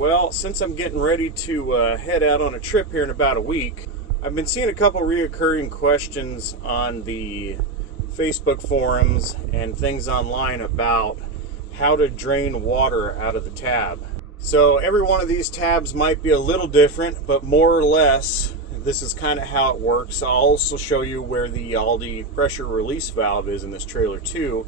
Well, since I'm getting ready to head out on a trip here in about a week, I've been seeing a couple reoccurring questions on the Facebook forums and things online about how to drain water out of the tab. So every one of these tabs might be a little different, but more or less this is kind of how it works. I'll also show you where the Aldi pressure release valve is in this trailer too,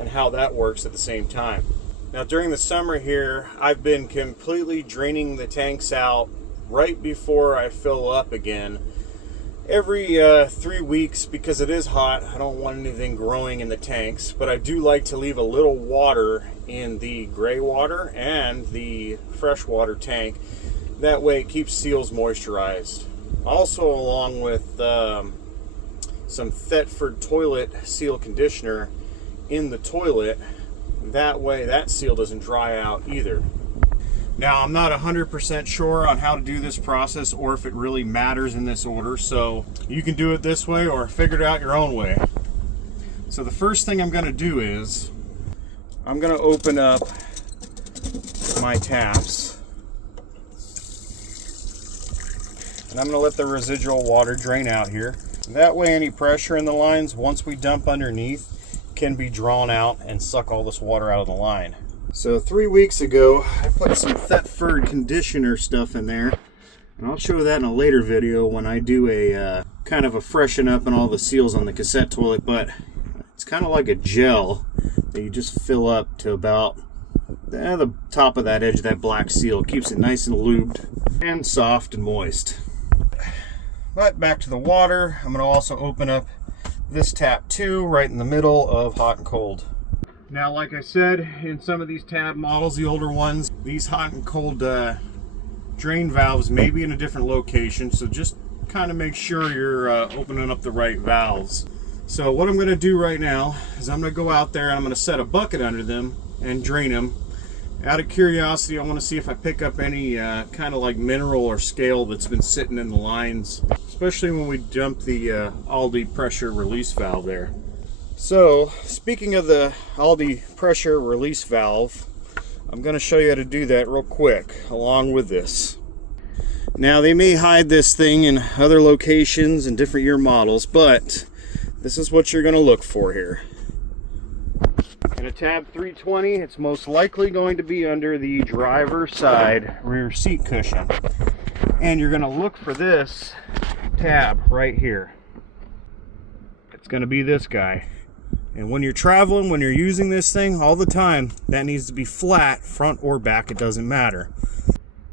and how that works at the same time. Now during the summer here, I've been completely draining the tanks out right before I fill up again. Every 3 weeks, because it is hot, I don't want anything growing in the tanks, but I do like to leave a little water in the gray water and the freshwater tank. That way it keeps seals moisturized. Also, along with some Thetford toilet seal conditioner in the toilet. That way that seal doesn't dry out either. Now, I'm not 100% sure on how to do this process or if it really matters in this order, so you can do it this way or figure it out your own way. So the first thing I'm going to do is I'm going to open up my taps and I'm going to let the residual water drain out here. That way any pressure in the lines, once we dump underneath, can be drawn out and suck all this water out of the line. So 3 weeks ago, I put some Thetford conditioner stuff in there, and I'll show that in a later video when I do a kind of a freshen up on all the seals on the cassette toilet, but it's kind of like a gel that you just fill up to about the top of that edge of that black seal. It keeps it nice and lubed and soft and moist. But back to the water, I'm going to also open up this tap too, right in the middle of hot and cold. Now, like I said, in some of these tab models, the older ones, these hot and cold drain valves may be in a different location, so just kind of make sure you're opening up the right valves. So what I'm going to do right now is I'm going to go out there and I'm going to set a bucket under them and drain them. Out of curiosity, I want to see if I pick up any kind of like mineral or scale that's been sitting in the lines, especially when we dump the Aldi pressure release valve there. So, speaking of the Aldi pressure release valve, I'm going to show you how to do that real quick along with this. Now, they may hide this thing in other locations and different year models, but this is what you're going to look for here. In a tab 320, it's most likely going to be under the driver's side rear seat cushion. And you're going to look for this tab right here. It's going to be this guy. And when you're traveling, when you're using this thing all the time, that needs to be flat, front or back, it doesn't matter.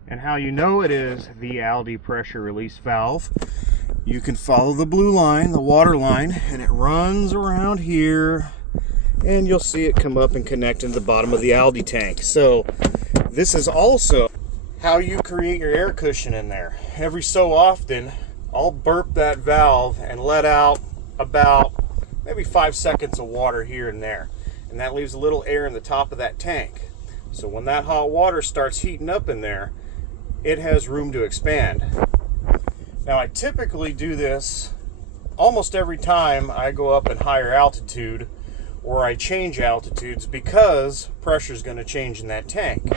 And how you know it is the Aldi pressure release valve, you can follow the blue line, the water line, and it runs around here, and you'll see it come up and connect into the bottom of the Aldi tank. So this is also how you create your air cushion in there. Every so often, I'll burp that valve and let out about maybe 5 seconds of water here and there, and that leaves a little air in the top of that tank. So when that hot water starts heating up in there, it has room to expand. Now, I typically do this almost every time I go up in higher altitude or I change altitudes, because pressure is going to change in that tank.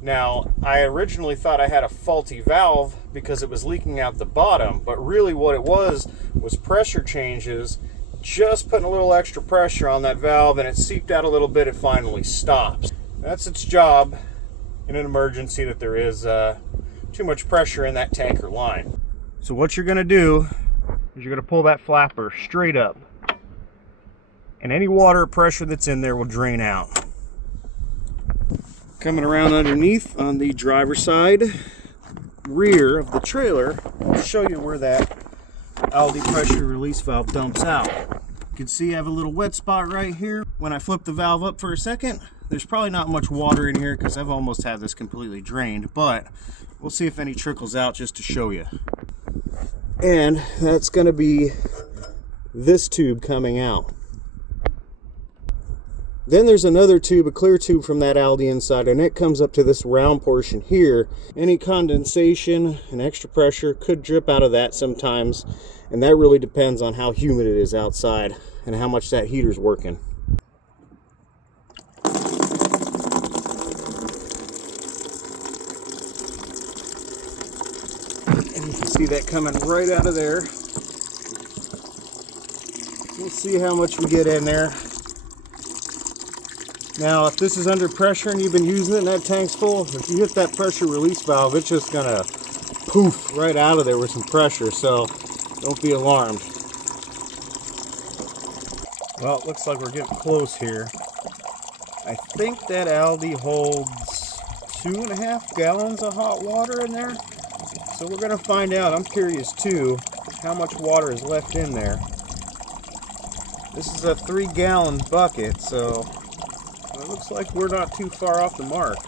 Now, I originally thought I had a faulty valve because it was leaking out the bottom, but really what it was pressure changes, just putting a little extra pressure on that valve, and it seeped out a little bit, it finally stops. That's its job in an emergency, that there is too much pressure in that tank or line. So what you're going to do is you're going to pull that flapper straight up, and any water pressure that's in there will drain out. Coming around underneath on the driver's side rear of the trailer, I'll show you where that Aldi pressure release valve dumps out. You can see I have a little wet spot right here. When I flip the valve up for a second, there's probably not much water in here because I've almost had this completely drained, but we'll see if any trickles out just to show you. And that's going to be this tube coming out. Then there's another tube, a clear tube from that Aldi inside, and it comes up to this round portion here. Any condensation and extra pressure could drip out of that sometimes, and that really depends on how humid it is outside and how much that heater's working. see that coming right out of there. We'll see how much we get in there. Now, if this is under pressure and you've been using it and that tank's full, if you hit that pressure release valve, it's just gonna poof right out of there with some pressure, so don't be alarmed. Well, it looks like we're getting close here. I think that Aldi holds 2.5 gallons of hot water in there. So we're gonna find out. I'm curious too, how much water is left in there. This is a 3-gallon bucket, so it looks like we're not too far off the mark.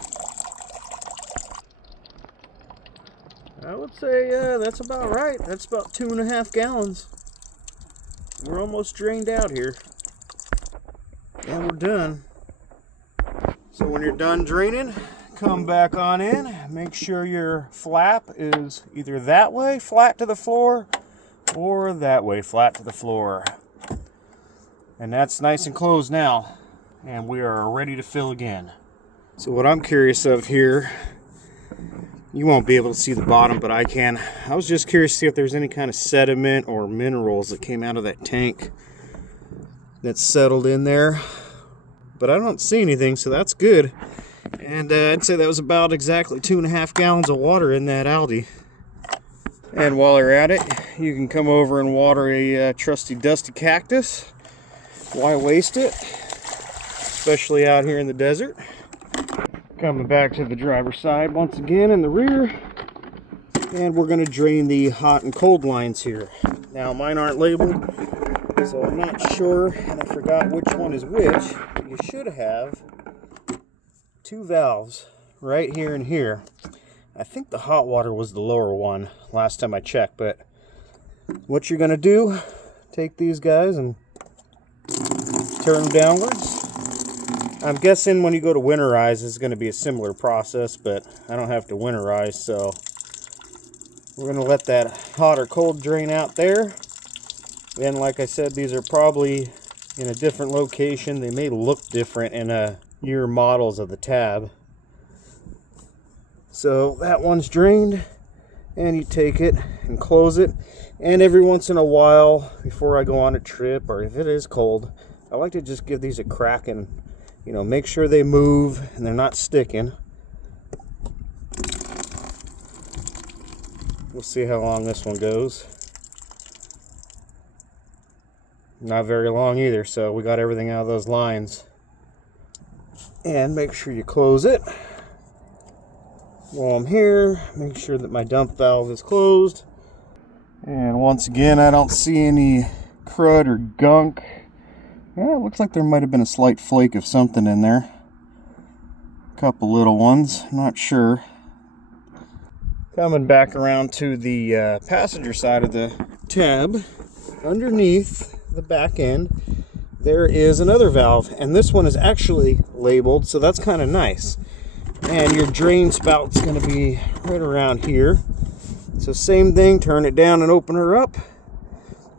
I would say that's about right. That's about 2.5 gallons. We're almost drained out here. And we're done. So when you're done draining, come back on in. Make sure your flap is either that way, flat to the floor, or that way, flat to the floor. And that's nice and closed now. And we are ready to fill again. So what I'm curious of here, you won't be able to see the bottom, but I can. I was just curious to see if there's any kind of sediment or minerals that came out of that tank that's settled in there. But I don't see anything, so that's good. And I'd say that was about exactly 2.5 gallons of water in that Aldi. And while you're at it, you can come over and water a trusty dusty cactus. Why waste it? Especially out here in the desert. Coming back to the driver's side once again in the rear. And we're going to drain the hot and cold lines here. Now mine aren't labeled, so I'm not sure, and I forgot which one is which. You should have 2 valves right here and here. I think the hot water was the lower one last time I checked, but what you're going to do, take these guys and turn them downwards. I'm guessing when you go to winterize, it's going to be a similar process, but I don't have to winterize, so we're going to let that hot or cold drain out there. And like I said, these are probably in a different location. They may look different in year models of the tab. So that one's drained, and you take it and close it. And every once in a while, before I go on a trip, or if it is cold, I like to just give these a crack and, you know, make sure they move and they're not sticking. We'll see how long this one goes. Not very long either, so we got everything out of those lines. And make sure you close it. While I'm here, make sure that my dump valve is closed. And once again, I don't see any crud or gunk. Yeah, it looks like there might have been a slight flake of something in there. A couple little ones, not sure. Coming back around to the passenger side of the tab, underneath the back end, there is another valve, and this one is actually labeled, so that's kind of nice. And your drain spout's going to be right around here. So same thing, turn it down and open her up.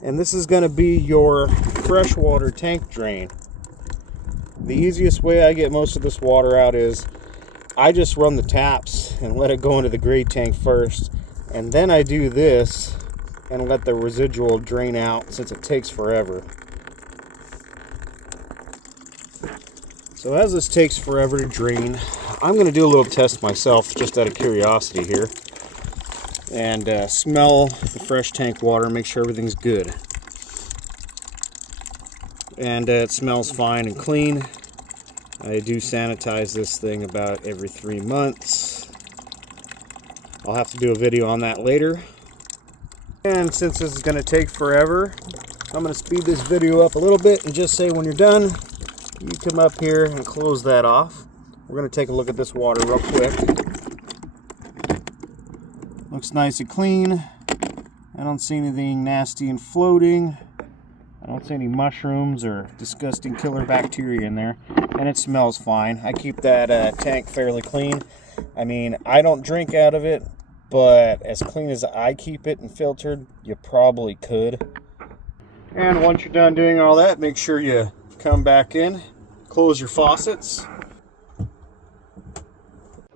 And this is going to be your freshwater tank drain. The easiest way I get most of this water out is I just run the taps and let it go into the gray tank first. And then I do this and let the residual drain out, since it takes forever. So as this takes forever to drain, I'm going to do a little test myself just out of curiosity here. And smell the fresh tank water, make sure everything's good. And it smells fine and clean. I do sanitize this thing about every 3 months. I'll have to do a video on that later. And since this is going to take forever, I'm going to speed this video up a little bit and just say when you're done, you come up here and close that off. We're going to take a look at this water real quick. Looks nice and clean. I don't see anything nasty and floating. I don't see any mushrooms or disgusting killer bacteria in there. And it smells fine. I keep that tank fairly clean. I mean, I don't drink out of it, but as clean as I keep it and filtered, you probably could. And once you're done doing all that, make sure you come back in, close your faucets.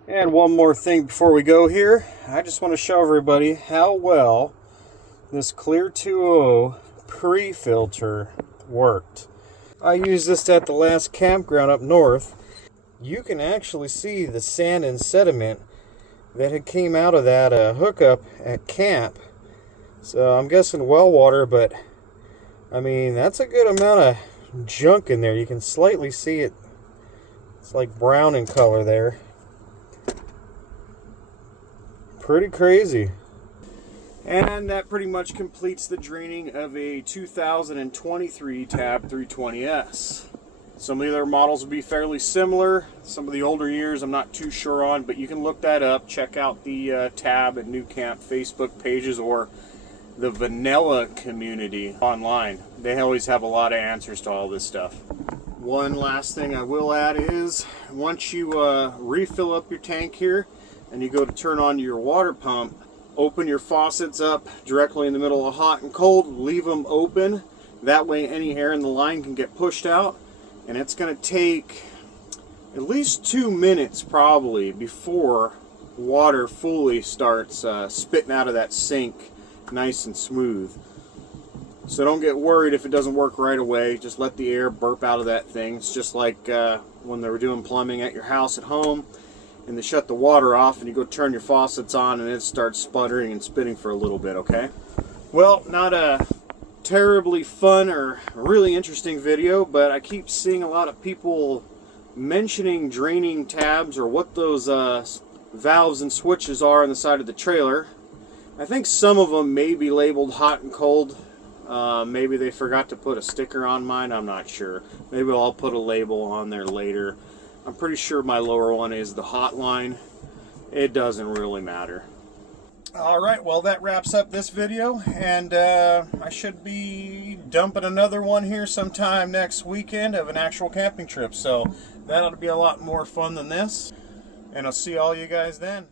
And one more thing before we go here, I just want to show everybody how well this Clear 2.0 pre-filter worked. I used this at the last campground up north. You can actually see the sand and sediment that had came out of that hookup at camp. So I'm guessing well water, but I mean, that's a good amount of junk in there. You can slightly see it. It's like brown in color there. Pretty crazy. And that pretty much completes the draining of a 2023 Tab 320S. Some of the other models will be fairly similar. Some of the older years I'm not too sure on, but you can look that up. Check out the Tab and New Camp Facebook pages or the Vanilla community online. They always have a lot of answers to all this stuff. One last thing I will add is, once you refill up your tank here and you go to turn on your water pump, open your faucets up directly in the middle of hot and cold, leave them open. That way any air in the line can get pushed out, and it's going to take at least 2 minutes probably before water fully starts spitting out of that sink nice and smooth. So don't get worried if it doesn't work right away. Just let the air burp out of that thing. It's just like when they were doing plumbing at your house at home and they shut the water off and you go turn your faucets on and it starts sputtering and spitting for a little bit, okay? Well, not a terribly fun or really interesting video, but I keep seeing a lot of people mentioning draining tabs or what those valves and switches are on the side of the trailer. I think some of them may be labeled hot and cold. Maybe they forgot to put a sticker on mine, I'm not sure. Maybe I'll put a label on there later. I'm pretty sure my lower one is the hot line. It doesn't really matter. Alright, well that wraps up this video, and I should be dumping another one here sometime next weekend of an actual camping trip, so that ought to be a lot more fun than this, and I'll see all you guys then.